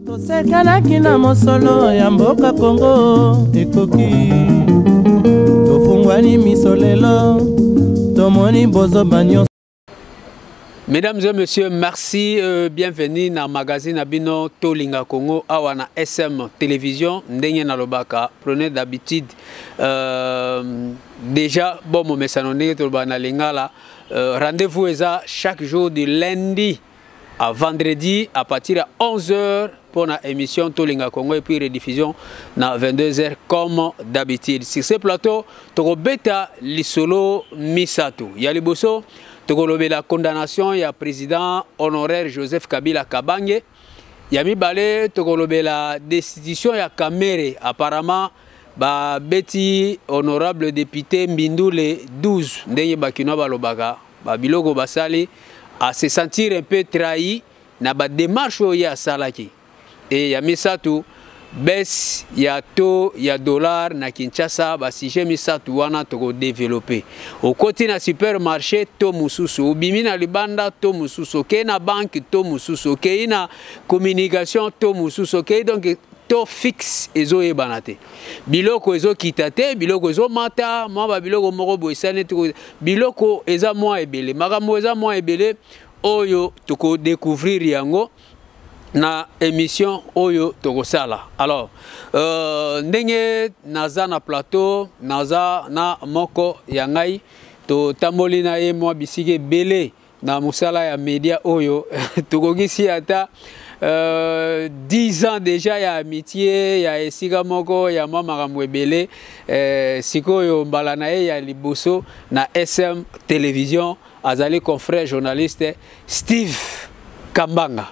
tosekanaki na mosolo ya mboka Kongo ekoki tofungwani misolelo tomoni bozo banyo. Mesdames et messieurs, merci, bienvenue dans le magazine Abino Tolinga Congo, awana SM Télévision, ndenge na lobaka. Prenez d'habitude, déjà, bon, mon message na lingala, rendez-vous est chaque jour du lundi à vendredi à partir de 11h pour la émission Tolinga Congo et puis rediffusion à 22h comme d'habitude. Sur ce plateau, Tokobeta Lisolo Misato. Yaliboso. Tokolobe la condamnation, il y a président honoraire Joseph Kabila Kabange. Il y a Mibale, Tokolobe la destitution, il y a Kamere. Apparemment, ba beti honorable député Mbindu le 12, Ndeye Bakino Balobaka, Babiloko Basali, à se sentir un peu trahi, na ba démarche où il y a Salaki. Et il y a Misato, baisse, il y a taux, il y a dollar, na Kinshasa, bah si j'ai mis ça tout wana toko développer. Au côté na supermarché, to mususu, au bimi na libanda, to mususu, ok na banque, to mususu, ok na communication, to mususu, ok donc to fixe ezo e banate. Biloko ezo kitate, biloko ezo mata, mwa biloko moko boisane, biloko eza mwa ebele, makambo eza mwa ebele, oyo toko découvrir yango. Na émission Oyo Tokosala. Alors, ndenge naza na plateau, naza na moko yangai, to tamoli na ye mwa bisike bele na musala ya media Oyo. Tokogisi ata 10 ans déjà ya amitié, ya esika moko, ya mwa makambo ebele, sikoyo mbala na ye ya liboso na SM Télévision, azali confrère journaliste Steve Kambanga.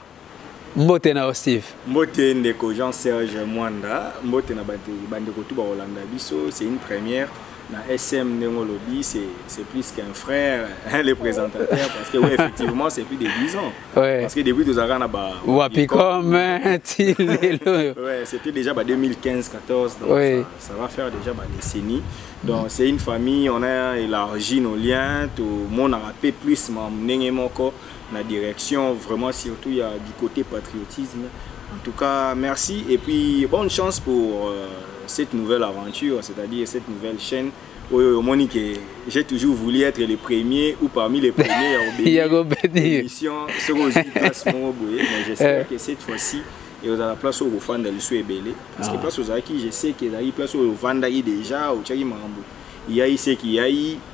Mbote na Steve. Mbote ndeko Jean-Serge Mwanda, mbote na bandeko tuba Rolanda biso, c'est une première na SM Nengolobi, c'est plus qu'un frère, le présentateur parce que oui, effectivement, c'est plus de 10 ans. Ouais. Parce que depuis tout ça na ba Wapicom ouais, c'était déjà 2015-14 donc ouais. ça va faire déjà des décennies. Donc c'est une famille, on a élargi nos liens, tout le monde a rappelé plus moko la direction, vraiment surtout il y a du côté patriotisme. En tout cas, merci et puis bonne chance pour cette nouvelle aventure, c'est-à-dire cette nouvelle chaîne. Monique, j'ai toujours voulu être le premier ou parmi les premiers à obéir. Mais j'espère que cette fois-ci, et vous avez la place où vous faites le souhait belé. Parce que place aux acquis, je sais qu'il y a une place où vous vendez déjà au Tchagi Marambo. Il y a ici qu'il y a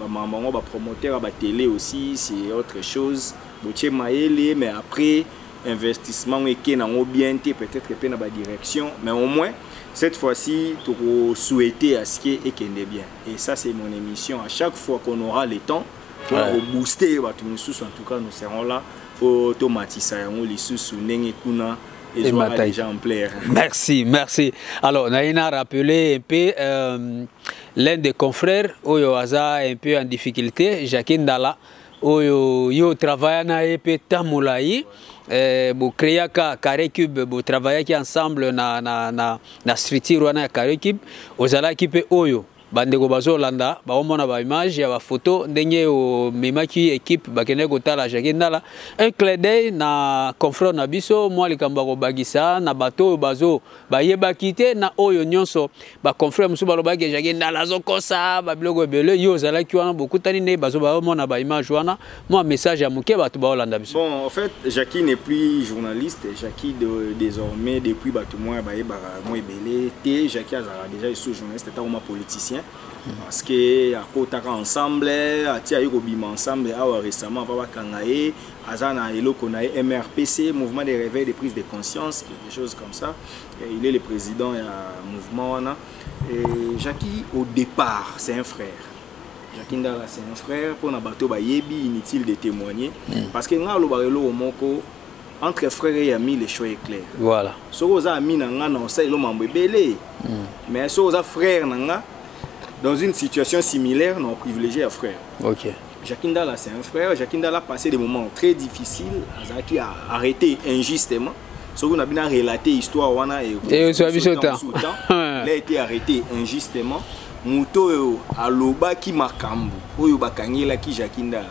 maman, promoteur à la télé aussi, c'est autre chose. Mais après, investissement et qui n'a bien peut-être que dans la direction, mais au moins cette fois-ci, tu souhaiter à ce qui est bien. Et ça, c'est mon émission. À chaque fois qu'on aura le temps pour booster, en tout cas, nous serons là pour automatiser les sous et kuna. Et déjà en plaire. Merci, merci. Alors, on a rappelé un peu l'un des confrères, Oyo Aza, un peu en difficulté, Jacques Ndala, Oyo travaille na EP Tamoulaï. Bo créer carré cube bo travailler ensemble na structure na carré cube ozala kipe oyo bandeko bazolanda ba omona ba image ya ba photo ndenge o memaki équipe bakene kotala Jacques Ndala un clin d'œil na confrère na biso moi likamba ko bagisa na bato bazo ba yeba kité na oyo nyonso ba confrère musu balobaki Jacques Ndala zokosa ba biloko ebele yo zala ki wana beaucoup tani ne bazo ba omona ba image wana moi message ya muke bato ba olanda biso. Bon en fait Jackie n'est plus journaliste, Jackie désormais depuis bato moi ba yeba moi ebele té Jackie azala déjà sous journaliste état uma politicien. Parce que à côté ensemble, à Tiaï Robima ensemble, récemment, Papa Kangae, Azana Elo Konae, MRPC, Mouvement des réveils, des prises de conscience, quelque chose comme ça. Et il est le président du mouvement. Et Jackie, au départ, c'est un frère. Jackie Ndala, c'est un frère. Pour un bateau, Yebi, inutile de témoigner. Parce que entre frères et amis, les choix est clair. Voilà. Si vous avez amis, mais si vous avez frère, dans une situation similaire, nous avons privilégié un frère. Ok. Jacques Ndala, c'est un frère. Jacques Ndala a passé des moments très difficiles. Azaki a arrêté injustement. Si vous avez relaté l'histoire, il a été arrêté injustement. Mouto Aloba qui Makambu, Oyo Bakangela qui Jacques Ndala.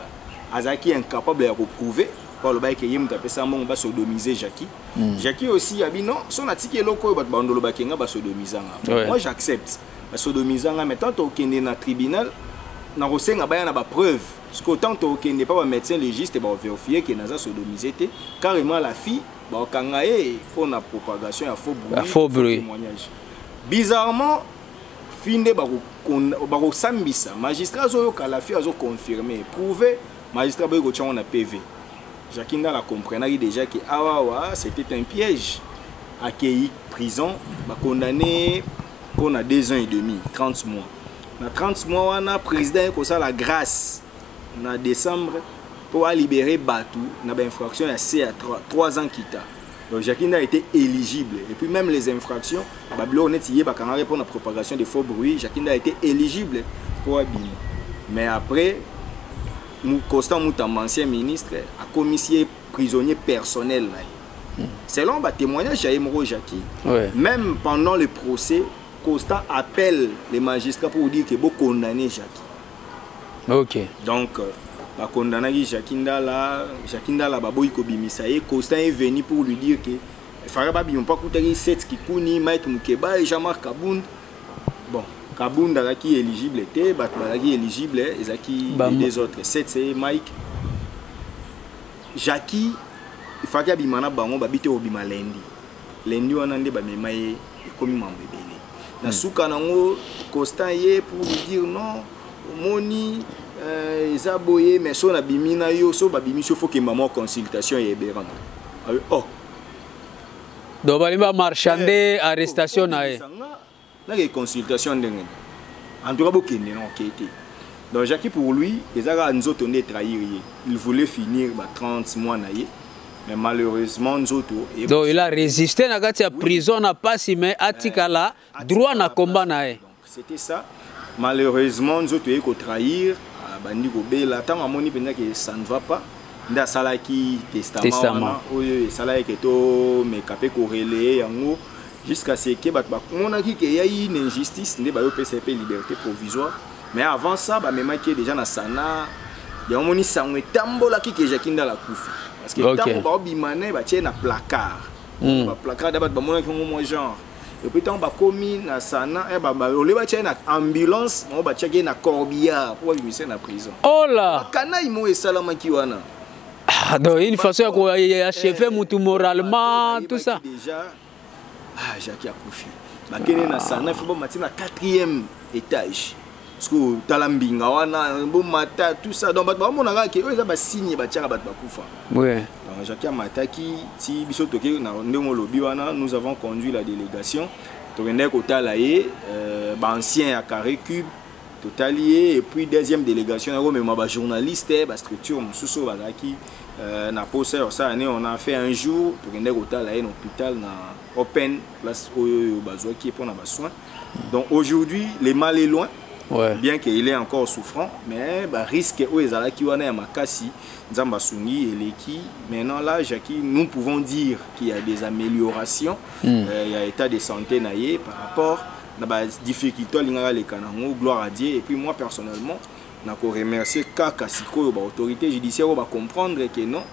Azaki incapable de prouver. pour le bail que yem tapé ça mon va sodomiser Jackie. Jackie aussi a dit non, son atiki loko ba bandolo ba kenga ba sodomisanga. Moi j'accepte. Ba sodomisanga mais tant au kende na tribunal na rosenga ba na ba preuve. Parce qu'autant au kende pas ba médecin légiste ba vérifier que naza sodomisé té carrément la fille ba kangaé pour la propagation à faux bruit. Témoignage. Bizarrement finde ba ko sambisa magistrat zo ka la fille a confirmé prouvé magistrat ba ko tchon na PV. Jackie Nda la comprenait déjà que c'était un piège. Accueilli prison, condamné pour 2 ans et demi, 30 mois. Dans 30 mois, on a président qui a la grâce en décembre pour libérer Batou dans l'infraction il y a 3 ans quitta. Donc Jackie Nda était éligible. Et puis même les infractions, Babylone pour la propagation de faux bruits, Jackie Nda était éligible pour abîmer. Mais après, Constant Moutam, ancien ministre, a commissionné prisonnier personnel. Selon le témoignage de Jackie, même pendant le procès, Constant appelle les magistrats pour dire qu'il faut condamner Jackie. Donc, la condamné Jackie Nda, Constant est venu pour lui dire que Faraba n'a pas coûté 7 Kikouni, Maître Moukeba et Jean-Marc Kabound. Bon. Kabounda qui est éligible était, Batbala qui est éligible, et les autres. 7 c'est Mike. Jackie, il faut que Bimana Bango babite au Bima Lendi. Lendi on a des bamemaye comme mambébélé. Na soukanango Constant yé pour lui dire non, moni Zaboye mais son abimina yo so babimi so faut que maman consultation et béran. Oh. Donc balima marchander arrestation nae. La consultation en tout cas beaucoup de donc Jackie pour lui les a nous autres trahir il voulait finir 30 mois mais malheureusement nous autres donc il a résisté na la prison na pas si mais atikala droit na combat nae c'était ça malheureusement nous autres ko trahir bandi ko bela tant amoni penza que ça ne va pas nda sala ki testament oyo sala ke to me capé corrélé yango jusqu'à ce que on a dit qu'il y a une injustice ne ba yo PCP liberté provisoire mais avant ça ba même qui déjà na sana ya moni sangwe tambola ki ke Jackie Nda la kufi parce que tambo ba bimane ba tie na placard ba placard d'abord ba mona ki mo genre et puis tant ba komi na sana e ba ole ba tie na ambulance mo ba tie na corbillard pour bimise na prison oh là kana imo e salama ki wana donc une façon ko achever mutu moralement tout ça déjà. Ah, Jackie a confié. Bakene na sana faut bon matin na 4e étage. Parce que talambinga wana bon mata tout ça donc ba mona nga ke oza ba signe ba tiaka ba kufa. Ouais. Donc Jackie a mataki ti biso toke na ndongo lobi wana nous avons conduit la délégation. Tokende ko talaye ba ancien à Carré Cube totalié et puis deuxième délégation même ba journaliste ba structure mususu ba Jackie na posé ça année on a fait un jour tokende ko talaye dans l'hôpital na Open place au besoin qui est pour nos soins. Donc aujourd'hui, le mal est loin, bien qu'il est encore souffrant, mais risque où les ala qui wana makasi, nzamba sungi et leki. Maintenant là, Jackie, nous pouvons dire qu'il y a des améliorations. Il y a état de santé naïe par rapport à la difficulté l'ingara les kanango, gloire à Dieu. Et puis moi personnellement, je remercie Kaka Siko, l'autorité judiciaire, va comprendre que non.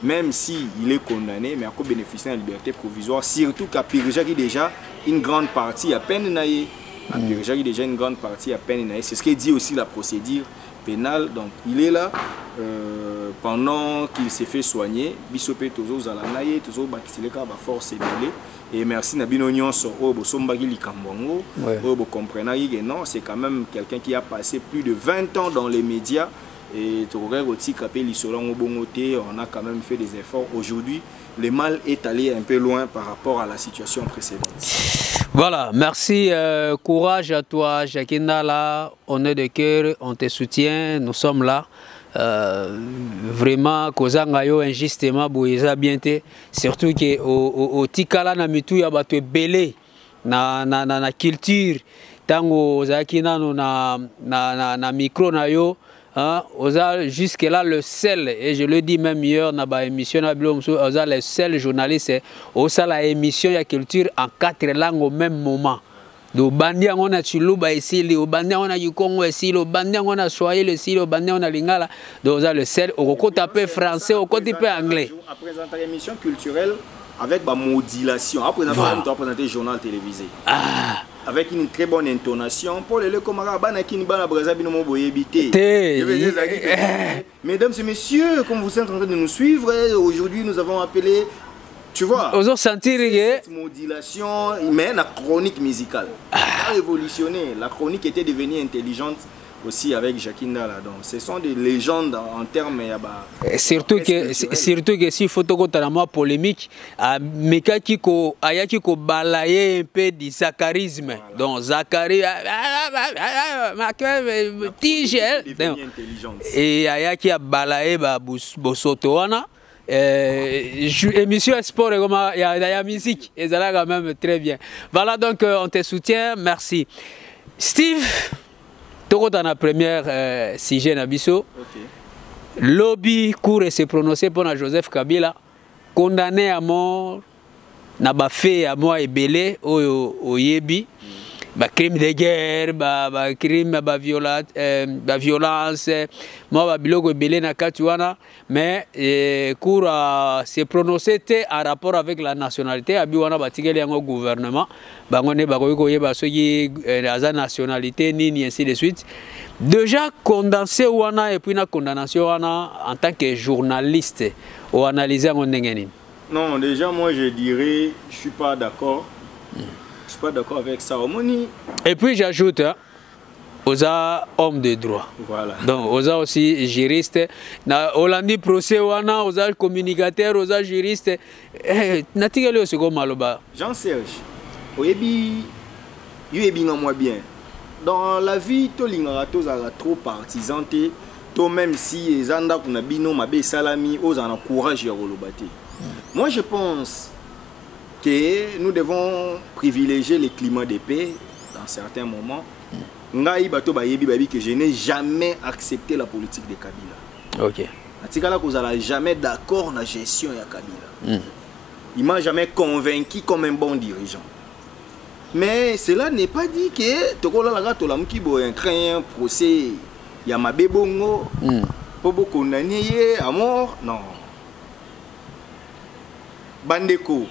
Même si il est condamné, mais à quoi bénéficier de la liberté provisoire, surtout qu'à Pirjaki déjà une grande partie à peine naïe. À Pirjaki déjà une grande partie à peine naïe. C'est ce que dit aussi la procédure pénale. Donc il est là pendant qu'il s'est fait soigner. Bisopé toujours zalanaye, toujours bakisileka ba force délai. Et merci Nabino Nyonso Obo Sombagi Likambongo. Obo comprenez que non, c'est quand même quelqu'un qui a passé plus de 20 ans dans les médias. Et on a quand même fait des efforts. Aujourd'hui, le mal est allé un peu loin par rapport à la situation précédente. Voilà, merci, courage à toi, Jackie Nda, là, on est de cœur, on te soutient, nous sommes là. Vraiment, Kozangayo injustement, Boueza bien te, surtout que au Tikala na mitu ya batu belé na culture, tango Jackie Nda na micro na yo. Jusque là le seul, et je le dis même hier dans l'émission, le seul journaliste, la émission de culture en 4 langues au même moment. do bandi on a Chiluba ici, le bandi on a Yukongo ici, le bandi on a Swahili ici, le bandi on a Lingala, donc ça le sel au côté peu français, au côté peu anglais. À présenter l'émission culturelle avec ma modulation, à présenter le journal télévisé. Avec une très bonne intonation pour les camarades mesdames et messieurs, comme vous êtes en train de nous suivre, aujourd'hui nous avons appelé, tu vois, cette modulation, mais la chronique musicale a révolutionné. La chronique était devenue intelligente aussi avec Jacquinda là. Donc ce sont des légendes en termes surtout que si photo moi polémique meka kiko ayaki ko balayer un peu du zacharisme. Donc Zachary tigel et ayaki a balayer ba bosoto wana émission sport et comme il y a musique et ça là quand même très bien. Voilà donc on te soutient, merci Steve. Tout dans la première sujet Nabiso. Lobby court et se prononcer pour Joseph Kabila, condamné à mort, n'a pas fait à mort et belé au Yebi, crime de guerre, crime, violence, moi bilogo belé na katuana, mais court à se prononcer en rapport avec la nationalité, abiwana batigeli yango gouvernement. Bangone bakoyiko yeba soki aza nationalité nini ainsi de suite. Déjà condamné wana et puis na condamnation wana en tant que journaliste ou analyser en ndengeni. Non, déjà moi je dirais je suis pas d'accord. Je suis pas d'accord avec ça. Et puis j'ajoute aux hommes de droit. Voilà. Donc aux aussi juristes. Na Hollandi procès wana aux communicateurs, aux juristes. Natigeli aussi comme maloba. Jean-Serge. Oyebi moi bien. Dans la vie, to lingara to zala trop partisanté, to même si ezanda kuna bino mabe salami ozana courage ya rolobate. Moi je pense que nous devons privilégier le climat de paix dans certains moments. Ngai bato bayebi babi que je n'ai jamais accepté la politique de Kabila. OK. Atikala ko zala jamais d'accord na gestion ya Kabila. Il m'a jamais convaincu comme un bon dirigeant. Mais cela n'est pas dit que tokola la gato la mkibo un procès ya mabebongo pour condamner à mort, non. Bandeko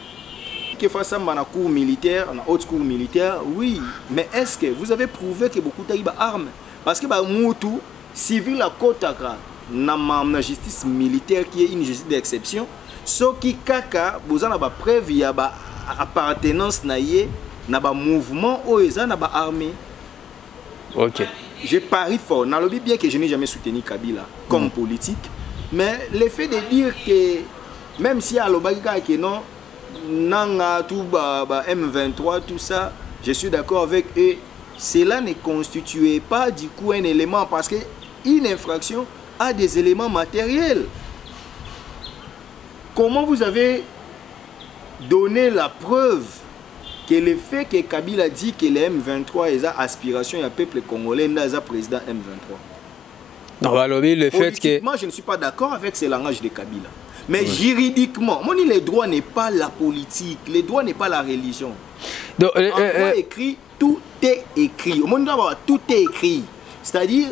qui face à la cour militaire, la haute cour militaire, oui, mais est-ce que vous avez prouvé que beaucoup d'armes armes parce que mutu civil à kotaka na justice militaire qui est une justice d'exception, ce qui kaka vous en avez preuve ya ba appartenance naie na ba mouvement oeza na ba armée. OK. Je parie fort, na lobby bien que je n'ai jamais soutenu Kabila comme politique, mais le fait de dire que même si à l'obagika que non nanga tout M23 tout ça, je suis d'accord avec eux, cela ne constituait pas du coup un élément parce que une infraction a des éléments matériels. Comment vous avez donné la preuve que le fait que Kabila dit que le M23 est aspiration du peuple congolais, n'est pas président M23? Non, le fait que... Moi, je ne suis pas d'accord avec ce langage de Kabila. Mais juridiquement, le droit n'est pas la politique, le droit n'est pas la religion. Donc, en droit écrit, tout est écrit. Au monde tout est écrit. C'est-à-dire,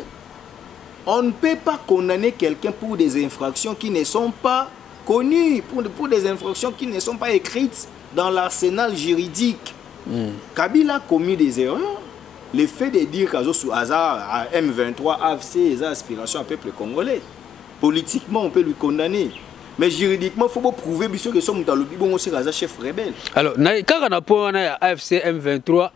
on ne peut pas condamner quelqu'un pour des infractions qui ne sont pas connues, pour des infractions qui ne sont pas écrites dans l'arsenal juridique. Kabila a commis des erreurs. Le fait de dire qu'à M23 a ses aspirations au peuple congolais, politiquement on peut lui condamner. Mais juridiquement, il faut prouver que nous sommes dans le bon chef rebelle. Alors, quand on a pour AFC M23,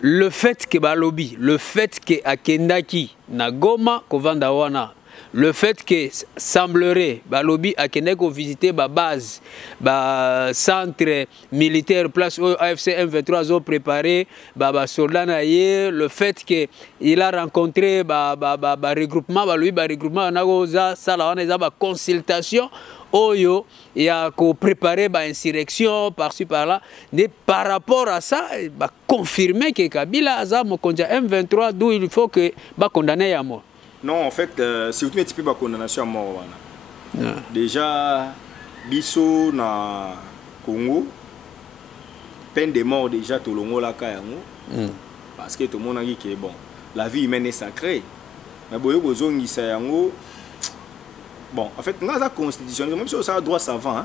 le fait que Balobi, le fait que Akendaki, Nagoma, Kovandawana, le fait que semblerait Balobi Akendaki visiter ma base, ma centre militaire, place où AFC M23 ont préparé, soldats naïe, le fait qu'il a rencontré regroupement, regroupement, consultation. Oyo, il y a préparé une insurrection par-ci par-là. Par rapport à ça, confirmer que Kabila a M23, d'où il faut que condamner à mort. Non, en fait, c'est tout un petit peu de condamnation à mort. Déjà, biso na Congo, peine de mort déjà tout le monde là. parce que tout le monde a dit que bon, la vie humaine est sacrée. Mais bon, bon, en fait, dans la constitution, même si on a droit savant,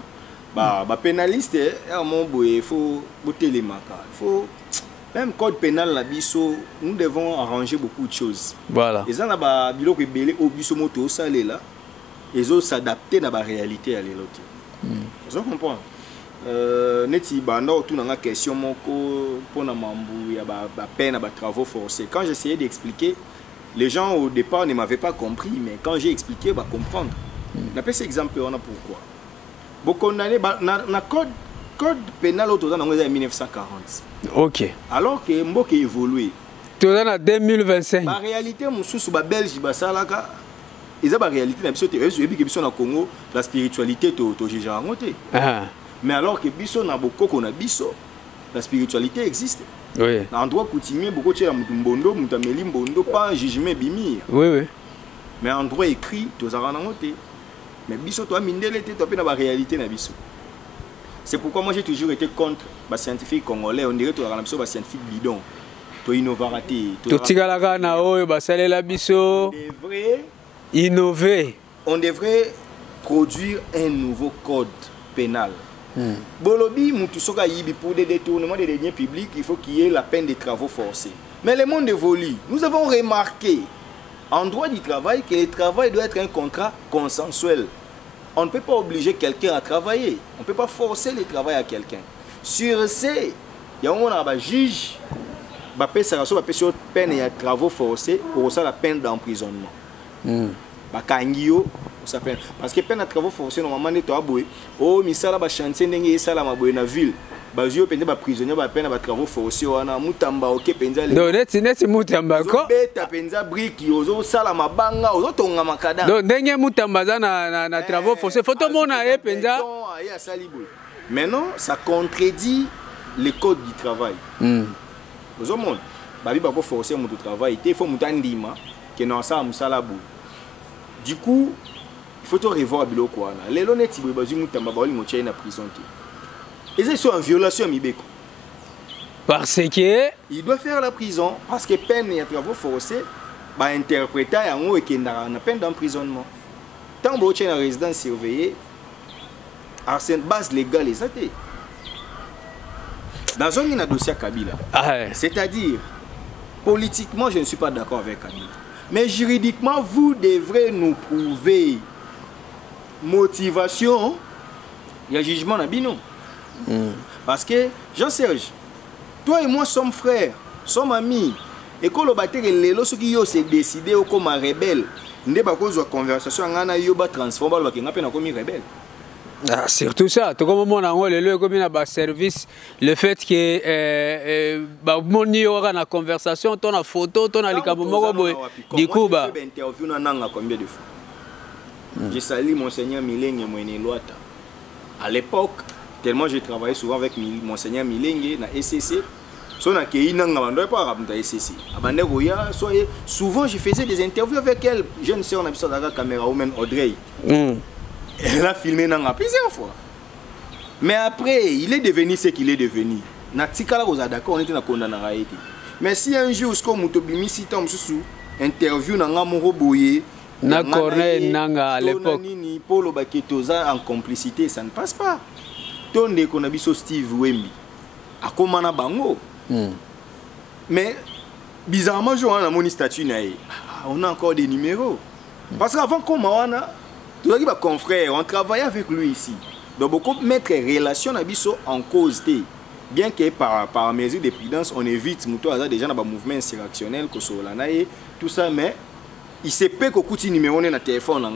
bah pénaliste, il faut les marques. Il faut même code pénal la biso, nous devons arranger beaucoup de choses. Voilà. Et ça là ba bilo que belé au biso moto ça là. Ils ont s'adapter dans la réalité à l'autre. Vous comprenez? Neti banda autour dans la question pour na mambu ya ba peine ba travaux forcés. Quand j'essayais d'expliquer, les gens au départ ne m'avaient pas compris, mais quand j'ai expliqué, bah comprendre. D'après cet exemple, on a pourquoi. Beaucoup condamné na code pénal autour dans 1940. OK. Alors que Mboka évolué. Tu es en 2025. La réalité, mon sous ba Belge ba salaka. Ils ont la réalité na biso te biso na Congo, la spiritualité to juge raconté. Mais alors que biso na bokoko na biso, la spiritualité existe. Oui. En droit coutumier, beaucoup de mbondo, mutameli mbondo, pas un jugement bimi. Oui, oui. Mais en droit écrit, tu as raconté. Mais biso toi mindele te topé na la réalité na biso. C'est pourquoi moi j'ai toujours été contre les scientifiques congolais. On dirait que tu as les scientifiques bidons. Tu innovaraté. Tu tigalaka na oyo basalela biso. On devrait innover. On devrait produire un nouveau code pénal. Bolobi mutusoka yibi pour des détournements des deniers publics, il faut qu'il y ait la peine des travaux forcés. Mais le monde évolue. Nous avons remarqué en droit du travail que le travail doit être un contrat consensuel. On ne peut pas obliger quelqu'un à travailler. On ne peut pas forcer le travail à quelqu'un. Sur ce, il y a un juge qui a une peine de travaux forcés pour la peine d'emprisonnement. Parce que peine de travaux forcés, normalement, tu as beau. Oh, mais ça, chantier, il y a une ville. Bazio pende ba prisonnier ba peine ba travaux forcés wana mutamba oke penza le. Donc net mutamba ko. Beta penza brique ozo sala mabanga ozo tonga makada. Donc ndenge mutamba za na travaux forcés photo mona e penza. Maintenant ça contredit le code du travail. Ozo mon ba bi ba ko forcer mutu travail il faut mutandima que non ça musala bu. Du coup il faut revoir biloko wana. Lelo neti bo bazio mutamba ba oli mo na prison ti. Ils sont en violation Mibeko. Parce que il doit faire la prison parce que peine et travaux forcés va interpréter en haut et qu'il a une peine d'emprisonnement. Tant que tu es en résidence surveillée, c'est une base légale et ça t'est. Dans un dossier Kabila, c'est-à-dire politiquement je ne suis pas d'accord avec Kabila, mais juridiquement vous devrez nous prouver motivation. Il y a jugement à Bino. Parce que, Jean-Serge, toi et moi sommes frères, sommes amis. Et quand le bâtiment est là, ce qui s'est décidé comme un rebelle, nous avons une conversation, nous avons transformé comme un rebelle. Surtout ça, tout comme moi, le service, le fait que mon a une conversation, ton a photo, ton a du coup, combien de fois je salue Monseigneur Milenge Mweneloata. À l'époque, tellement j'ai travaillé souvent avec Monseigneur Milenge na SCC. Souvent je faisais des interviews avec elle. Jeune sœur na la caméra ou même Audrey. Elle a filmé plusieurs fois. Mais après, il est devenu ce qu'il est devenu. D'accord, on était condamné. Mais si un jour, comme Mutobimisi Tom sous interview nanga Moroboye, na Corneille Nanga à l'époque, Polo Baketoza en complicité, ça ne passe pas. Tonde Konabiso Steve Wemby. A Komana Bango. Mais bizarrement, je vois mon statut, on a encore des numéros. Parce qu'avant qu'on m'a tout le confrère, on travaillait avec lui ici. Donc beaucoup mettre relation en cause. Bien que par mesure de prudence, on évite déjà dans le mouvement insurrectionnel, tout ça, mais il se peut qu'au coup de numéro dans le téléphone.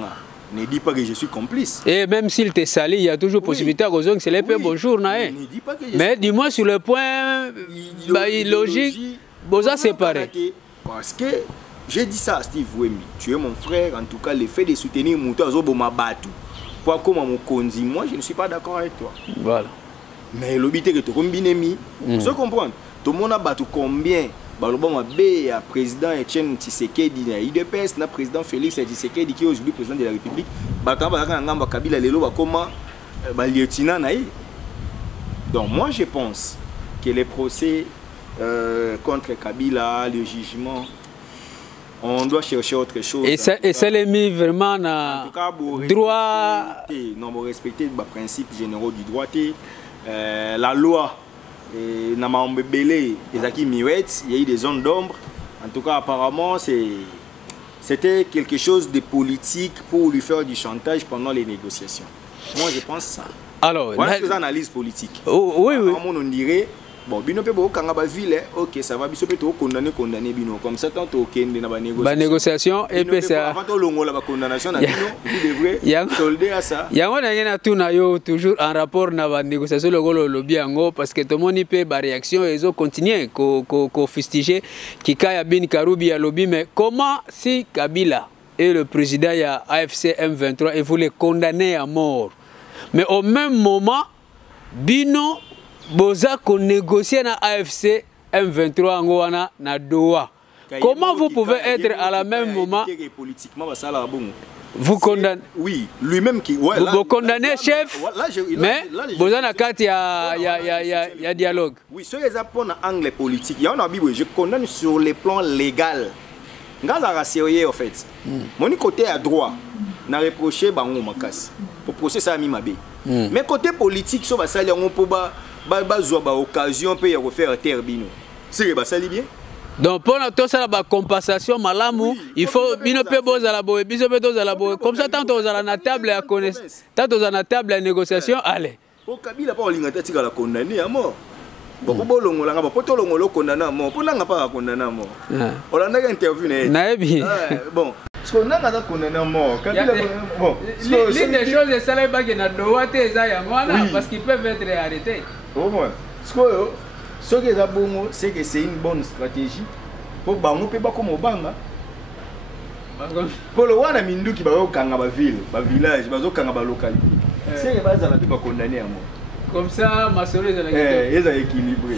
Ne dis pas que je suis complice. Et même s'il te salit, il y a toujours possibilité à cause que c'est les peu bonjour. Mais dis-moi sur le point logique, Boza séparé. Parce que j'ai dit ça à Steve Wemby. Tu es mon frère, en tout cas, le fait de soutenir Mouto Azoboma Batu. Pour comme mon Konzi, moi je ne suis pas d'accord avec toi. Voilà. Mais l'obité que tu combines, tu comprends. Tout le monde a battu combien? Balobama B, président Etienne Tshisekedi, IDPS, le président Félix Tshisekedi qui est aujourd'hui président de la République. Kabila Lelo comment lieutenant. Donc moi je pense que les procès contre Kabila, le jugement. On doit chercher autre chose. Et ça les mis vraiment dans le droit. Non, pour respecter les principes généraux du droit. La loi, il y a eu des zones d'ombre. En tout cas, apparemment, c'était quelque chose de politique pour lui faire du chantage pendant les négociations. Moi, je pense ça. Alors, voilà ces analyses politiques. Oui, oui. On dirait, bon, bino pe bo kanga ba ville, ok, ça va, biso pe to condamner bino comme ça tant to kende na ba négociation et puis ça avant to longo la ba condamnation na bino, vous devrez solder à ça. Yango na ngena tuna yo toujours en rapport na ba négociation le lobby yango parce que tout le monde peut ba réaction et ils ont continué ko fustiger Kikaya bin Karoubi ya lobby, mais comment si Kabila et le président ya AFC M23 et voulaient condamner à mort, mais au même moment bino boza ko négocier na AFC M23 ngwana na Doha. Comment vous pouvez être à la même moment politiquement vous condamnez? Oui, lui-même qui vous condamnez chef, mais boza na carte ya dialogue. Oui, sur les apports en angle politique, il y a un bible, je condamne sur le plan légal. Ngaza sérieux en fait. Mon côté à droit, n'a reproché bango makas pour procès ça mi mabe. Mais côté politique, so ba sali on peut ba occasion peut y refaire terre bino. C'est ba sali bien. Donc pour tout ça la compensation malamu, il faut bino pe boza la boe, biso pe toza la boe. Comme ça tant aux à la table à connaître, tant aux à la table à négociation, allez. Pour Kabila pas linga tika la condamner à mort. Bon pour bolongo la ngaba poto longo lo condamner à mort. Pour nanga pas condamner à mort. On a une interview na bi. Bon. Parce qu'on a pas condamné à mort. Kabila bon. L'une des choses c'est ça les bagues na Doha te za ya ngwana parce qu'ils peuvent être arrêtés. Au moins. Ce qui est bon, c'est que c'est une bonne stratégie pour bango pe ba comme obanga. Pour le wana mindu qui ba okanga ba ville, ba village, ba okanga ba localité. C'est que ba za na pe ba condamner à mort. Comme ça, ma soeur est équilibré.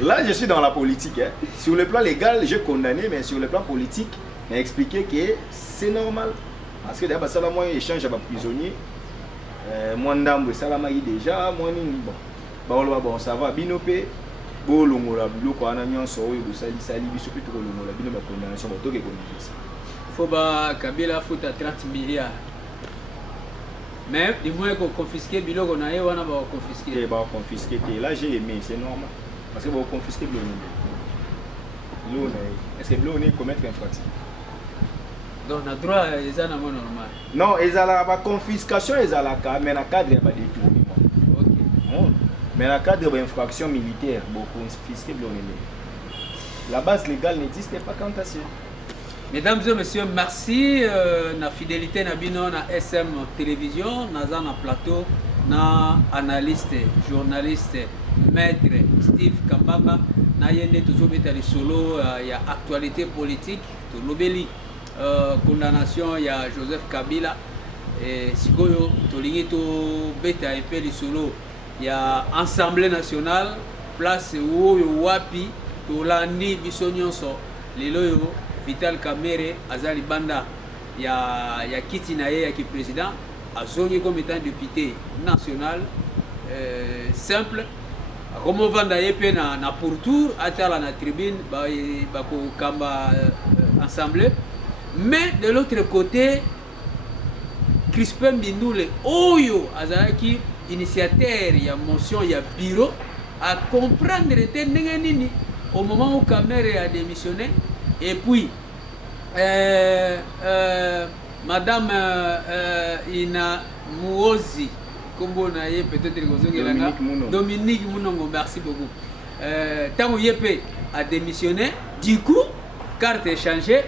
Là, je suis dans la politique. Hein. Sur le plan légal, j'ai condamné, mais sur le plan politique, j'ai expliqué que c'est normal. Parce que d'abord, ça va moi échange avec prisonnier. Moi, ndambo, ça va déjà, moi, bon. Bon, ça va, binopé. Bon, longola, biloko ana nyonso oyo sali biso pe to longola bino ba condamnation ba to ke condamnation. Faut ba Kabila fout à 30 milliards. Mais du moins qu'on confisque biloko na ye wana ba confisquer. Et ba confisquer. Là j'ai aimé, c'est normal. Parce que ba confisquer biloko. Est-ce que biloko ne commettre infraction? Donc on a droit ils en ont normal. Non, ils ont la confiscation, ils ont la mais na cadre ba détournement. OK. Mais dans le cadre d'infraction militaire, la base légale n'existe pas quant à ça. Mesdames et messieurs, merci de la fidélité na SM Télévision, na plateau, na analyste, journaliste, maître Steve Kambanga, na yende toujours betali solo, il y a actualité politique, to lobeli condamnation, il y a Joseph Kabila et sikoyo to lingi to beta un peu solo. Il y a Assemblée nationale, place où wapi, Tolandi, Bissonyonso, Lelo, Vital Kamere, Azali Banda, il y a Kiti Naye qui est président, Azongi comme étant député national, simple, Romo Vandaye na pourtour, Atala na tribune, Bako Kamba Assemblée, mais de l'autre côté, Crispin Bindoule, Oyo, Azalaki, initiateur, il y a motion, il y a bureau, à comprendre au moment où Kamere a démissionné. Et puis, Madame Ina Mouozi, peut-être Dominique Mounongo, merci beaucoup. Tant Yepé a démissionné, du coup, carte échangée,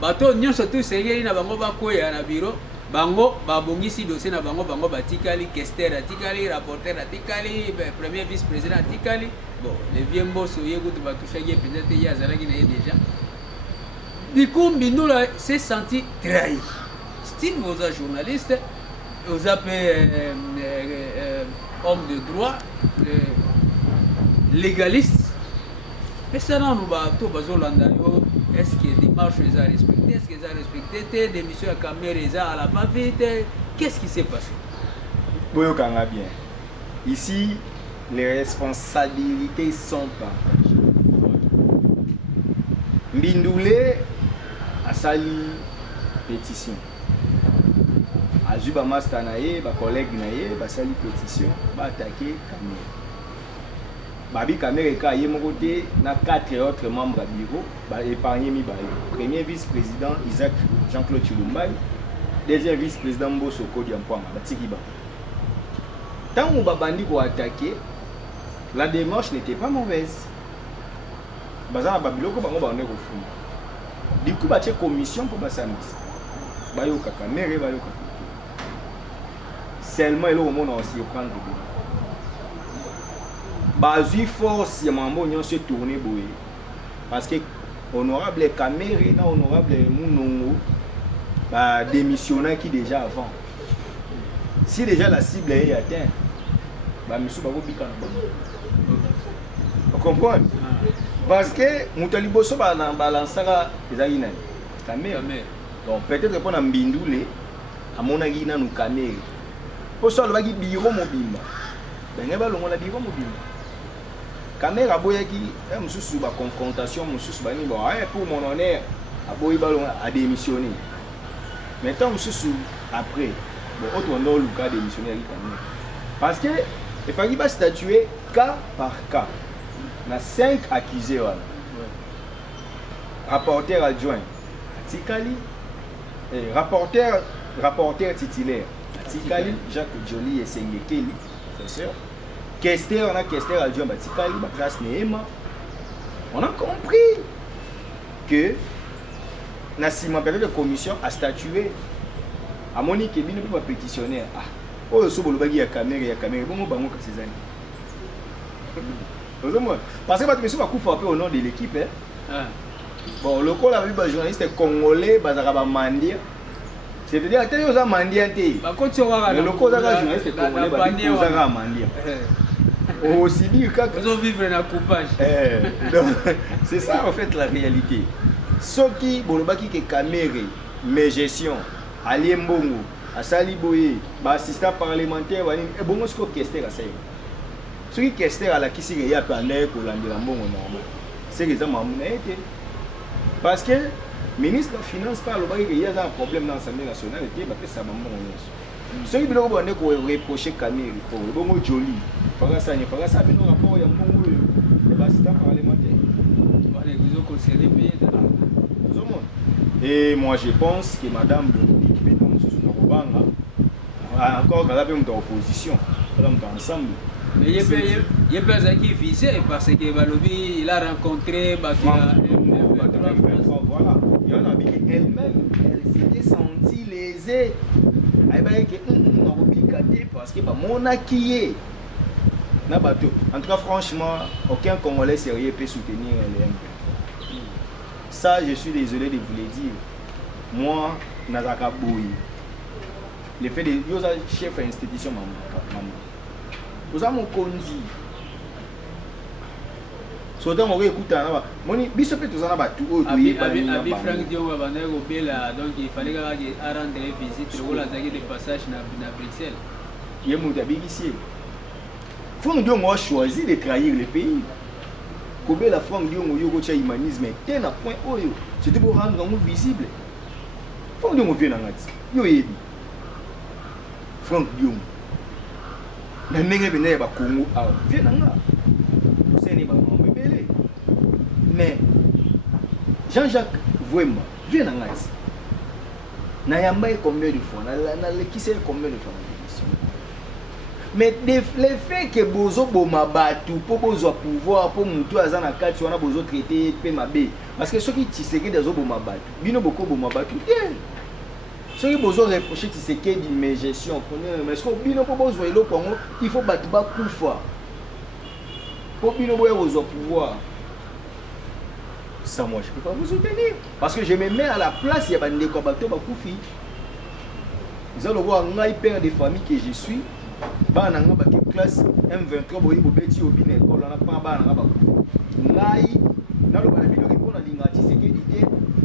bateau n'y a surtout c'est na bango bakoya na bureau. Bango, babongisi dossier na bango, bango batikali, Kester atikali, rapporteur atikali, premier vice-président atikali. Bon, les vieux boss au Yégout Batoucha y est peut-être y a Zalagi déjà. Du coup, Mbindoula s'est senti trahi. Steve, vous êtes journaliste, vous êtes homme de droit, légaliste. Mais ça, nous avons est-ce que les démarches les a respectées? Est-ce qu'ils ont respecté des missions à Kamere à la va-vite? Qu'est-ce qui s'est passé? Bien. Ici, les responsabilités sont partagées. Mbindoulé a sali pétition. Azuba Master naye, ba collègue naye, ba sali pétition, ba attaquer Cameroun. Babi Cameroun ka yé mon côté na 4 autres membres du bureau, ba épargné mi ba. Premier vice-président Isaac Jean-Claude Chilumbai, deuxième vice-président Mbosso Kodi Ampoanga, ba Tikiba. Tant où Babandi ko attaquer, la démarche n'était pas mauvaise. Bazana Babiloko bango ba on est au fond. Du coup, il y a une commission pour Bassamis. Il y a une caméra, seulement il y a un monde aussi prendre de Basu force, il y a se tourner parce que honorable caméra, honorable Mounongo, démissionnaire qui déjà avant. Si déjà la cible est atteinte, monsieur Babou. Vous comprenez? Parce que Moutaliboso va balancer les aïnans. Donc peut-être qu'on a mbindoulé à mon aguina nous caméra. Pour ça, le bagi bureau mobile. Ben il va le mon bureau mobile. Caméra boya qui aime sous la confrontation, sous bani bon pour mon honneur à boy ballon à démissionner. Maintenant sous après bon autre on a le cas démissionner parce que il fallait pas statuer cas par cas. On a 5 accusés. Rapporteur adjoint, Tikali, rapporteur titulaire, Tikali, Jacques Joly et Sengekeli, professeur. Questeur, on a questeur adjoint, Tikali, classe Nehema. On a compris que la période de commission a statué à Monique Kébine pour pétitionnaire. Ah, oh, ce que il y a caméra, bon, bon, ces années. Parce que je suis frappé au nom de l'équipe. Bon, le col a vu un journaliste congolais, Mandia. C'est-à-dire que tu as Mandia. Le col a un journaliste congolais, Mandia. Aussi bien que vous vivre dans le coupage. C'est ça en fait la réalité. Ce qui, Bolobaki qui caméra, mes gestions, Ali Mbongo, Asali Boye, assistant parlementaire, et bon, ce que c'est ça. Ce qui est à la qui s'est réalisé pendant que l'on normal, c'est que ça m'a été. Parce que le ministre des Finances parle qu'il y a un problème dans l'Assemblée nationale et que ça m'a montré. Ce qui est reproché Camille, le bon joli, il faut que ça ait un rapport à un assistant parlementaire. Et moi je pense que Madame a encore une opposition, ensemble. Mais il y a personne qui est visé parce que Balobi il a rencontré Bakira. Voilà. Il y en a qui elle-même, elle s'était sentie lésée. Parce que mon acquis en tout cas, franchement, aucun Congolais sérieux peut soutenir les MP. Ça, je suis désolé de vous le dire. Moi, Nazaka Boui, le fait de chef d'institution, maman. Vous avez mon condi. Souvent, on écoute un biso peut tous en avoir tout. Abi Frank Dion va venir au Bela, donc il fallait rendre visite au la de passage à Bruxelles. Il y a mon habit ici. Frank Dion a choisi de trahir le pays. Comme la Frank Dion a eu humanisme, et un point oyo, c'était pour rendre visible. Frank Dion vient en Haïti. Yo yebi. Frank Dion. Na ndenge bene ba Congo a vient nga c'est ne ba mbele mais Jean-Jacques Vouemba vient en Haïti na yamba combien de fois na le qui sait combien de fois mais le fait que bozo boma batu pour bozo pouvoir pour mutu azana kati wana bozo traiter pe mabe parce que ceux qui tisseront des boma batu bino boko boma batu ceux qui besoin de reprocher c'est que d'une gestion mais est-ce que bino pour besoin de Congo il faut battre bas kufa pour bino boya besoin pouvoir ça moi je peux pas vous soutenir parce que je me mets à la place il y a bande ko bato ba kufi ils ont le voir ngai père de famille que je suis bana nga ba classe M23 boyi bobeti obine école on a pas bana nga ba ngai na lo bana bino ko na lingati c'est que l'idée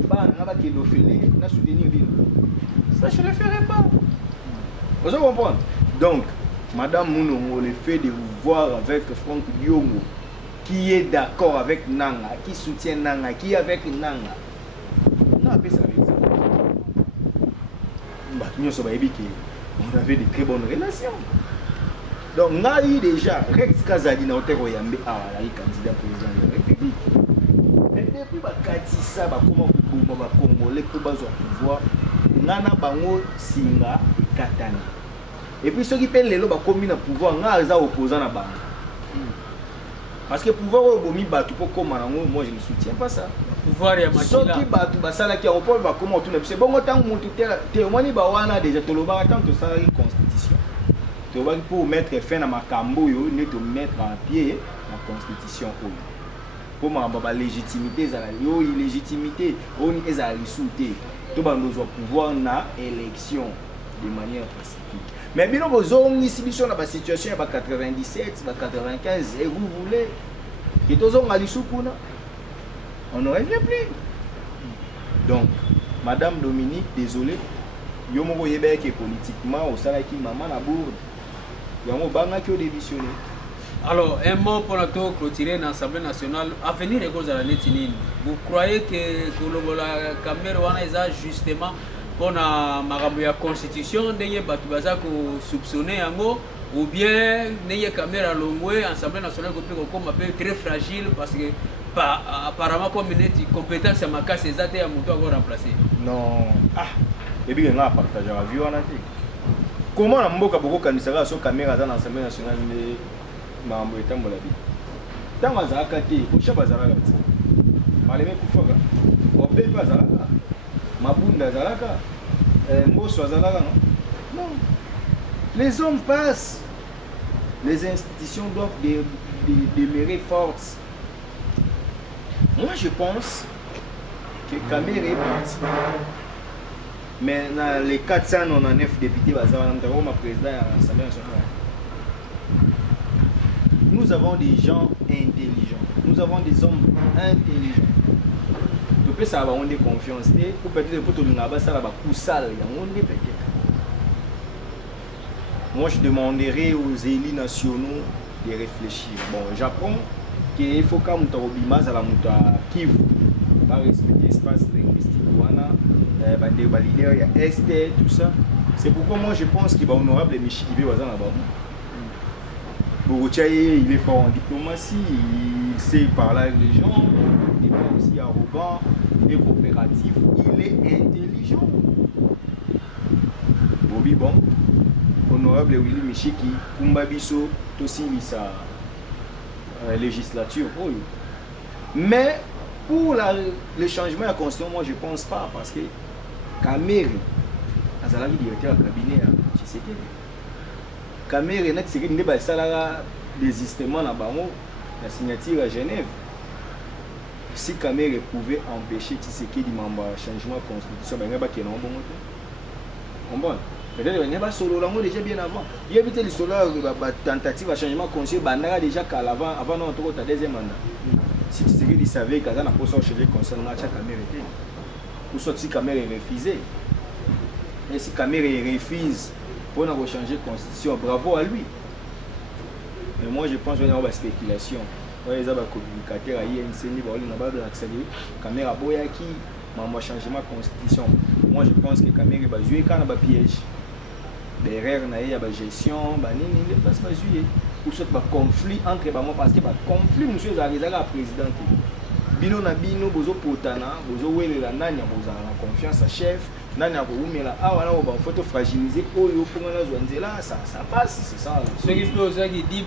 bana nga ba kelofele na soutenir bino. Ça, je ne le ferai pas. Vous comprenez? Donc, Madame Mounongo, le fait de vous voir avec Franck Diongo, qui est d'accord avec Nanga, qui soutient Nanga, qui est avec Nanga. On appelle ça avec ça. On avait de très bonnes relations. Donc, on a eu déjà Rex Kazadi na Otero Yambe candidat président de la République. Et depuis Katissa, comment Congolais pour baser au pouvoir, Nana Bango Singa Katani. Et puis ceux qui pèlent les lots comme le pouvoir, on a opposant à Bango. Parce que le pouvoir est battu pour comme moi je ne soutiens pas ça. Pouvoir est ceux qui battent basala qui ont pas comment tout c'est bon autant monter témoigner bawana déjà tout le bas tant que ça une constitution. Tu vas pour mettre fin à ma cambo yo ne te mettre en pied la constitution pour ma légitimité za yo illégitimité on est à risouter. Tu vas nous pouvoir na élection de manière pacifique. Mais bien nous avons une situation dans la situation à 97, 95 et vous voulez que tous on a l'issoukuna. On ne revient plus. Donc, Madame Dominique, désolé, yo mo yebe que politiquement au salaki maman la bourde. Yo mo banga qui a démissionné. Alors, un mot pour la clôturer l'Assemblée nationale. Avenir est cause à la Nétinine. Vous croyez que la caméra est justement pour la constitution de Batubaza soupçonné ou bien la caméra longue l'Assemblée nationale comme très fragile parce que apparemment comme une compétence à ma casse exacte à mon tour remplacer. Non. Ah, et bien on a partagé la vie on a dit. Comment on mboka beaucoup candidat sur caméra dans l'Assemblée nationale mais mambo etambola bi. Tant azaka te, ko chaba zalaka te. Maleme kufoka. Obe pa zalaka. Mabunda zalaka. Mboso zalaka non. Non. Les hommes passent. Les institutions doivent demeurer fortes. Moi, je pense que Kamere est parti. Mais dans les 499 députés, ma président à l'Assemblée nationale. Nous avons des gens intelligents. Nous avons des hommes intelligents. Tu peux savoir on est confiance. Ou peut-être pour tout le monde, ça va coup sale. Moi, je demanderai aux élus nationaux de réfléchir. Bon, j'apprends qu'il faut que nous va respecter l'espace linguistique, les leaders, il y a Esther, tout ça. C'est pourquoi moi je pense qu'il va honorable les Michi qui va là-bas. Bourgoutiaï, il est fort en diplomatie, il sait parler avec les gens, il est aussi arrogant, il est coopératif, il est intelligent. Bobby, bon, honorable Willy Michiki, Kumbabiso, aussi sa législature. Mais pour le changement de la constitution, moi je ne pense pas parce que Kamere, Azala directeur du cabinet à Tshisekedi. Kamere n'a pas désistement dans la signature à Genève. Si Kamere pouvait empêcher Tshisekedi de changement de constitution, il n'y a pas de bon. Peut-être qu'il n'y a pas solo déjà bien avant. Il y a évité le solo tentative de changement de constitution déjà avant notre deuxième mandat. Si Tshisekedi savait qu'il y a un poste changer concernant la Kamere, pour sortir Kamere refusé. Et si Kamere refuse pour changer de constitution, bravo à lui. Mais moi je pense qu'il y a une spéculation. Il y a des communicateurs à INC, il y a accélérer. Kamere a boyaki, mais changement de constitution. Moi je pense que Kamere va jouer quand il y a un piège. Derrière, il y a une gestion, il ne va pas jouer. Ou soit un conflit entre les parce que le conflit, monsieur, est arrivé à la présidente. Bino na bino, bozo potana, bozo wele la nanya, bozo en confiance à chef, nanya boumé la awana, on va photo fragiliser, oh yo, pour la zone là, ça passe, c'est ça. Ce qui peut aussi dire,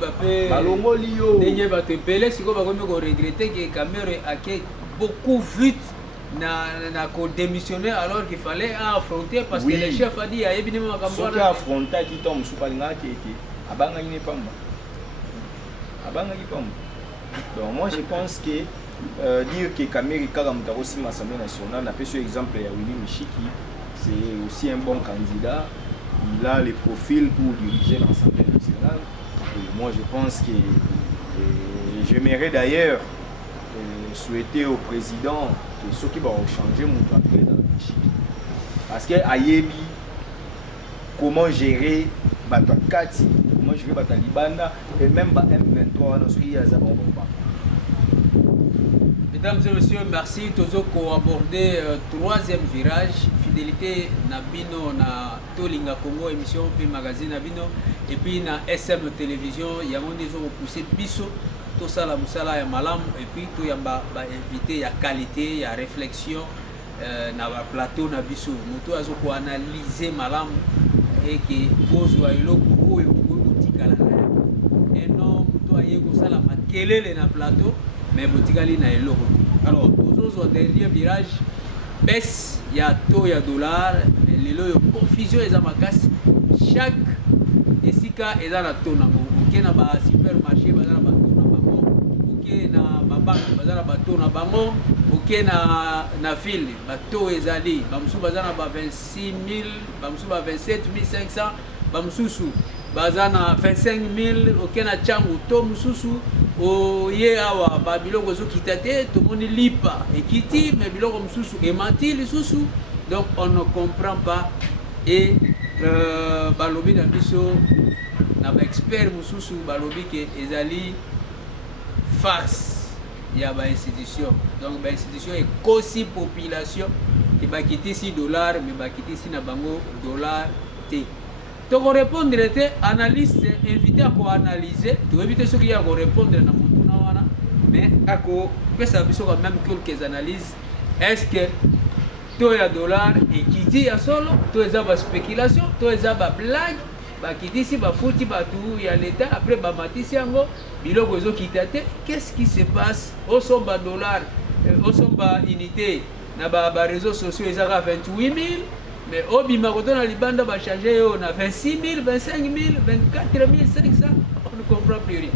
Balongo Lio. D'ailleurs, va te peler, si on va regretter que Kamere a beaucoup vite n'a démissionné alors qu'il fallait affronter parce que le chef a dit, il y a évidemment un ceux qui affrontent qui tombent sous Palinga qui était, Abanga n'est pas donc moi je pense que dire que Kamere Karamta aussi l'Assemblée nationale, n'a pas ce exemple à Willy Michiki, c'est aussi un bon candidat. Il a les profils pour diriger l'Assemblée nationale. Et moi je pense que j'aimerais d'ailleurs souhaiter au président que ceux qui vont changer mon après dans la Michiki. Parce que Ayebi, comment gérer Batakati, comment gérer Batalibanda et même M23 dans ce qu'il y a. Mesdames et messieurs, merci. Toujours pour aborder troisième virage. Fidélité Nabino na Tolinga Congo émission puis magazine Nabino et puis na SM télévision. Il y a mon disons pousser biso tout ça la musala ya malam et puis tout yamba ba invité ya qualité ya réflexion na ba plateau na biso. Moto azo ko analyser malam et qui pose wa eloko oyo botikala na. Et non moto ayeko sala makelele na plateau. Mais botikali na eloko. Alors, toujours au dernier virage, baisse, il y a taux, il y a dollar, mais les lots, confusion, ils ont ma casse. Chaque esika, ils ont la taux. Ok, na ba supermarché, ils ont la taux na bango. Ok, na ba banque, ils ont la taux na bango. Ok, na ville, ba taux ils allent. Bamsou, ils ont la 26 000, bamsou, 27 500, bamsou, bazana 25 000, ok, na changu, to mususu. Oye awa ba biloko zo kitate tout monde lipa et kiti mais biloko msusu et menti les sous donc on ne comprend pas et balobi na biso na ba expert msusu balobi ke ezali face ya ba institution donc ba institution et kosi population et ba kiti $6 mais ba kiti si na bango dollar te. Donc on répondre était analyste invité à co-analyser, tu éviter ce qu'il y a à répondre dans mon mais à quoi ça biso quand même quelques analyses. Est-ce que tout est dollar et qui dit à solo, tout est à spéculation, tout est à blague, bah qui dit si bah fouti bah tout il y a l'état après bah matisi ango, biloko ezo kitate, qu'est-ce qui se passe? Au son bas dollar, au son bas unité, na ba réseaux sociaux ils ont 28 000. Mais au Bimakoto, na Libanda va changer, on a 26 000, 25 000, 24 500, on ne comprend plus rien.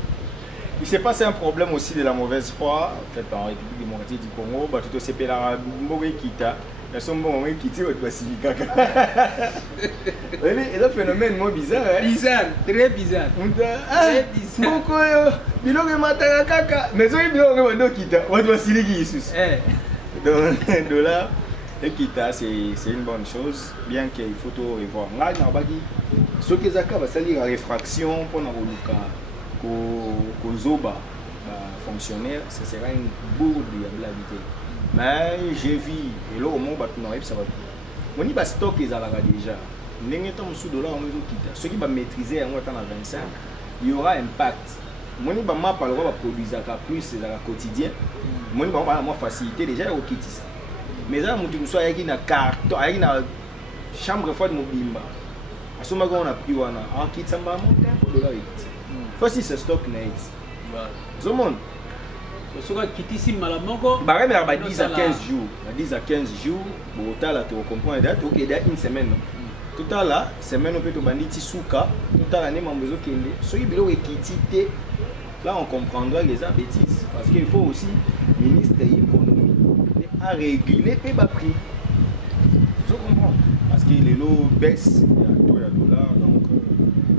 Il s'est passé un problème aussi de la mauvaise foi, en fait, en République démocratique du Congo, bah, tout aussi la Kita, la somme qui tire au Pacifique. Et le phénomène moins bizarre. Bizarre, très bizarre. Très bizarre. Beaucoup, biloko matakaka, mais ça biloko mando Kita, on doit s'y Isus. Donc, dollar. Kita, c'est une bonne chose, bien qu'il faut tout revoir. Là, ce qui est la réfraction pour Zoba fonctionnaire, ce sera une bourde de viabilité. Mais j'ai vu, et là au moins, ça va tout. On y va stock les alaga déjà. N'engagez sous dollar, on Kita. Ceux qui va maîtriser en 25, il y aura impact. Moi, je vais parler de produire plus quotidien. Moi, je vais faciliter déjà au Kita. Mais là, je suis allé dans carton, allé dans chambre froide mobile. À ce moment on a pris un kit, ça m'a monté un peu de $8. Faut si ce stock net. Tout le monde. Ce que quitter ici malamoko. Bah mais à 10 à 15 jours, à 10 à 15 jours, bon là tu comprends date, OK, il y a une semaine. Tout à l'heure, semaine on peut te bandit souka, tout à l'année mon besoin kende. Ce qui bilo quitter là on comprendra les bêtises parce qu'il faut aussi ministre de l'économie à réguler les prix. Je comprends. Parce que les lots baissent, il y a taux, il y a dollar, donc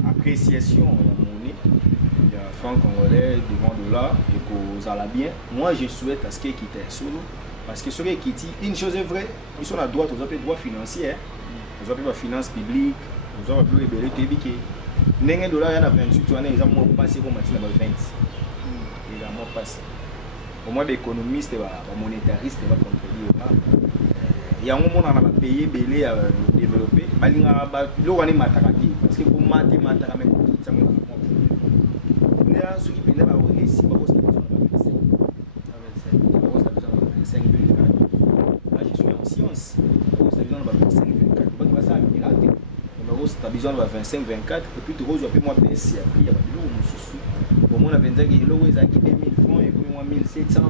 appréciation de la monnaie, il y a franc congolais devant dollar et qu'aux allez bien. Moi je souhaite à ce qu'il quitte solo. Parce que ce qui quitte, une chose est vraie, ils sont à droite, ils ont des droits financiers, ils ont des finances publiques, ils ont plus rebelle que n'engagez dollar, il y en a 28, ils ont moins passé comme il y a 20. Il a moins passé. Au moins l'économiste et les monétaristes va contrôler. Il y a un moment où on a payé belé à développer. Parce que pour mater matara même ça me il y a ceux qui payent là aussi pas besoin de 25 là je suis en science pas besoin de 25 24 pas ça miracle mais tu as besoin de 25 24 et puis tu reçois moi baisser après il y a au moins on a 25 qui là où ils ont 2000 francs et puis moi 1700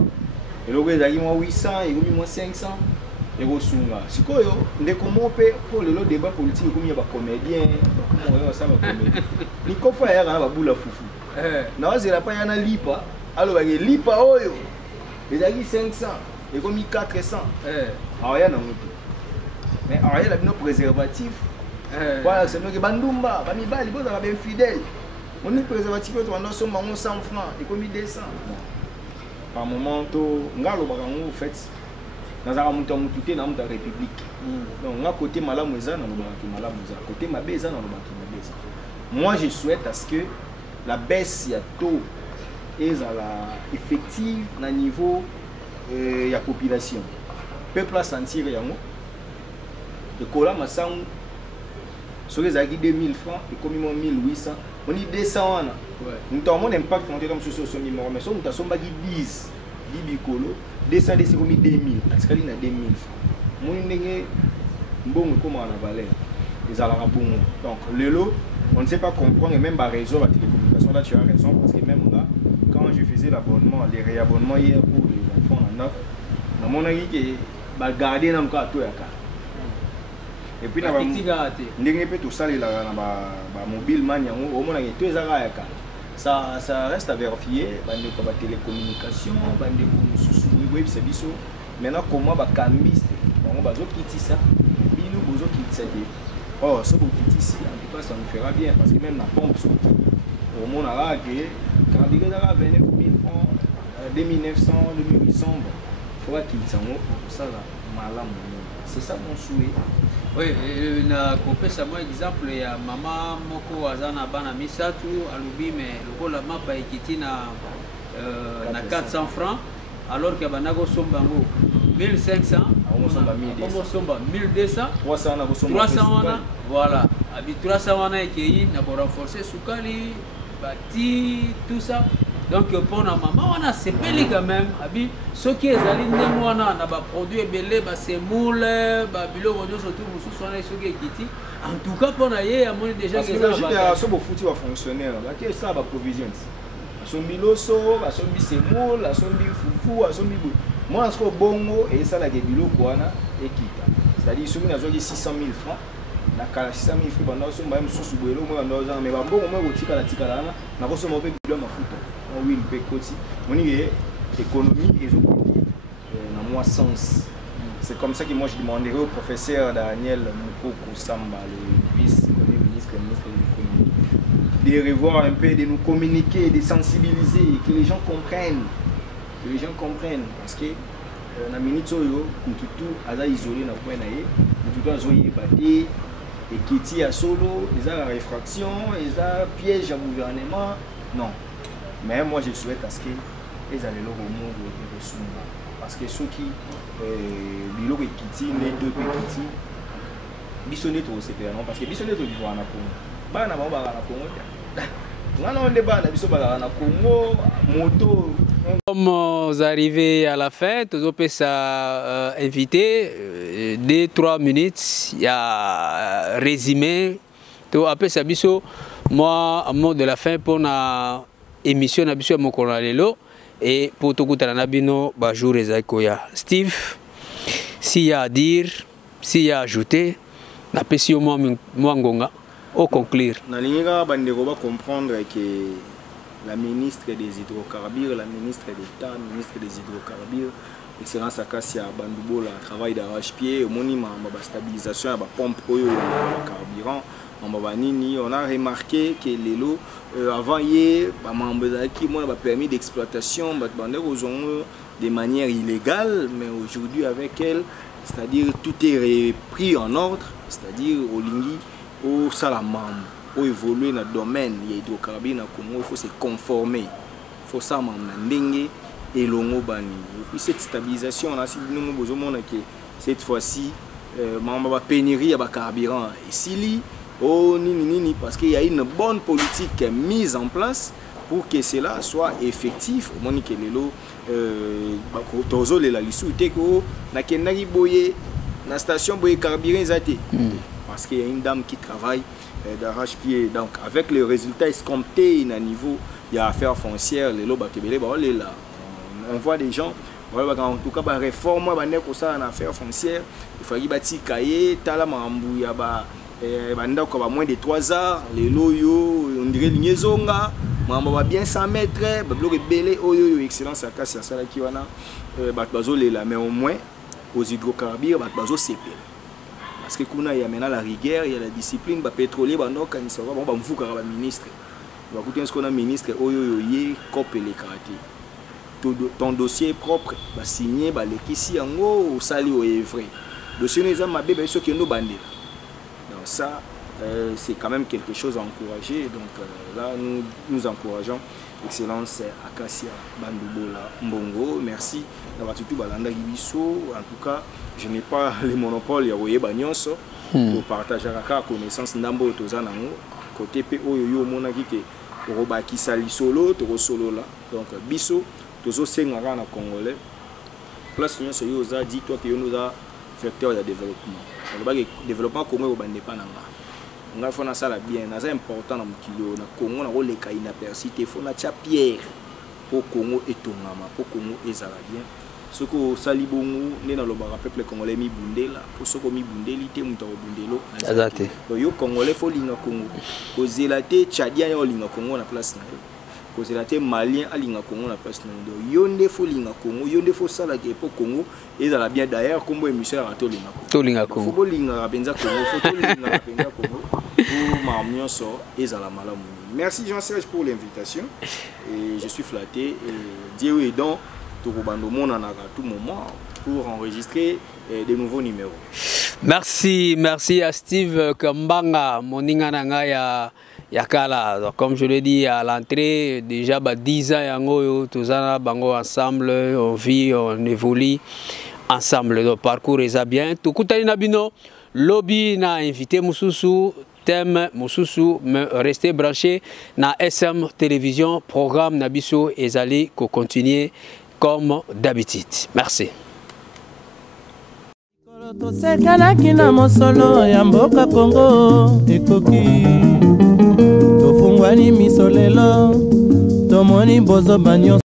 et là où ils ont 800 et puis moi 500 et rosunga sikoyo ndeko mope pour le débat politique comme il y a ba comédien comment on ça ba comédien ni kofa ya ba bula fufu na wazela pa yana lipa alors ba lipa oyo ezaki 500 et comme 400 aya na mutu mais aya la bino préservatif voilà c'est nous que bandumba ba mibali boza ba ben fidèle on est préservatif to ando so mango 100 francs et comme 200 par moment to ngalo ba kango fait dans un monde où dans la République. Donc, à côté malamu eza, dans le malamu eza. Côté mabe eza, dans le mabe eza. Moi, je souhaite à ce que la baisse y a taux est à la effective, à niveau la population. Le peuple a senti que le cola m'a sang sur les acquis 2000 francs et comme 1800. On dit 200 ans. Nous avons un impact comme sur ce numéro. Mais si nous avons 10 bicolo, 200 c'est comme 2000. Parce qu'il y a 2000 francs. Nous avons comment la valeur. Donc, le lot, on ne sait pas comprendre, et même par réseau, la télécommunication, là tu as raison, parce que même là, quand je faisais l'abonnement, les réabonnements hier pour les enfants, on a mon avis qui va garder dans le cas tout. Et puis, on a tout ça, mobile, ça reste à vérifier, la télécommunication, maintenant, comment on va cambier, on va quitter ça, et puis nous, on va quitter ça. Oh, ce qu'on quitte ici, en tout cas, ça nous fera bien, parce que même la pompe, au monde a quand il y a 29 000 francs, 2900, 2800, il faut qu'il s'en pour ça, c'est ça mon souhait. Oui, na coupé ça moi exemple, il y a maman moko azana bana misatu alubi mais le la map a quitté na 400 francs alors que banako sombango 1500, on somba 1200, 300 voilà. Abi 300 et qui n'a pas renforcé soukali, bâti, tout ça. Donc pour la maman on a sepelé quand même. Abi ce qui est allé on a ba produit belé ba semoule, ba bilo modo surtout musu sona ce qui est quitté. En tout cas pour naie à mon déjà que ça va. Ce beau foutu va fonctionner. Là qui ça va provision. Son biloso, son bi semoule, son bi foufou, son bi moi, je suis bongo et ça, la débilo quoi, et quitte. C'est-à-dire, si vous avez 600 000 francs, la 600 000 francs, pendant ce moment, je suis boulot, moi, dans un mais bon, moi, je suis à la ticala, je suis un peu de ma foute. On oui, une pécote. Mon économie et je dans moi sens. C'est comme ça que moi, je demanderai au professeur Daniel Mukoko Samba, le vice-premier ministre de l'économie, de revoir un peu, de nous communiquer, de sensibiliser, que les gens comprennent. Que les gens comprennent parce que na minute oyo mututu aza isolé na point na ye mututu azoye baté et kiti ya solo les a la réfraction les a piège à gouvernement non mais moi je souhaite parce que les allez au monde de ressources parce que ceux qui bilo kiti les deux petits bisonné trop c'est clair non parce que bisonné trop vivre na Congo ba na ba na Congo Comme arrivés à la fin, tous ça invité 2-3 minutes, il y a résumé. Après ça, moi, à mot de la fin pour la émission, à mon colonel et pour tout le monde, bonjour Steve, s'il y a à dire, s'il y a à ajouter, n'apprécie au moins Ngonga. Au conclure. Nalinga bandeko va comprendre que la ministre des hydrocarbures, la ministre d'État, la ministre des hydrocarbures, Excellence Akassia Bandoubola travail d'arrache-pied, au monument de stabilisation de la pompe de carburant. On a remarqué que les lots avant hier, qui ont permis d'exploitation, de manière illégale, mais aujourd'hui avec elle, c'est-à-dire tout est pris en ordre, c'est-à-dire au Lingui. Au salamam, au évoluer dans le domaine des hydrocarbures, il faut se conformer. Il faut ça m'amener et l'ongo bani. Et puis cette stabilisation, on a nous besoin que cette fois-ci, ma pénurie à carburant. Et si oh ni parce qu'il y a une bonne politique mise en place pour que cela soit effectif. Au moment que les lots, tozo les la lissou, te ko na kenari boye na station boye carburant zate. Parce qu'il y a une dame qui travaille d'arrache-pied. Donc, avec les résultats escomptés à niveau, il y a affaires foncières, les lots, on voit des gens, en tout cas, la réforme, en affaires foncières, il faut bâtir cahier, talamambou, il y a moins de 3 heures, les lots, on dirait lignezonga, bien 100 mètres, excellence à casser ça qui mais au moins aux hydrocarbures, parce que il y a maintenant la rigueur, il y a la discipline, les pétroliers, les ministre. Un ministre, les ton dossier est propre, signé, les au sali au vrai. Dossier n'est pas ceux qui nous bandent. Donc ça, c'est quand même quelque chose à encourager. Donc là, nous encourageons Excellence Acacia Bandubola Mbongo. Merci d'avoir tout balanda Gibiso. En tout cas, je n'ai pas le monopole ya Banyonso pour partager la connaissance Ndambo Tozanango. Côté PO yo monaki ke robaki sali solo, to solo là. Donc biso tozo sengara na congolais. Place nyonso yo za dit toi que yo nous a facteur de développement. Le développement Congo au bande pas nanga. On a fait ça la bien, c'est important dans le Congo, on a les cas inaperçus, il faut na pierre pour Congo et Tongama, pour Congo et Zarabien. Ce que Salibongo, né dans le peuple congolais mi bundela, pour ce que mi bundeli te muta bundelo. Exact. Donc yo congolais faut linga Congo. Kozelaté tchadien yo linga Congo na place na yo. Kozelaté malien a linga Congo na place na yo. Yonde faut linga Congo, yonde faut ça la pour Congo et Zarabien d'ailleurs comme émission à to linga Congo. To linga Congo. Faut linga benza Congo, faut to linga benza Congo. Merci Jean-Serge pour l'invitation et je suis flatté et Dieu est dans tout le monde à tout moment pour enregistrer de nouveaux numéros. Merci à Steve Kambanga, moninga nanga ya kala. Donc, comme je l'ai dit à l'entrée, déjà 10 ans yango tozana bango ensemble, on vit, on évolue ensemble. Le parcours est bien. Tout kutani nabino lobby na invité Moussousou. Thème Moussousou, restez branchés na SM Télévision, programme Nabiso et Zali qu'on continue comme d'habitude. Merci. Tosekanaki na mosolo ya mboka Congo ekoki tofungwani misolelo tomoni bozo banyo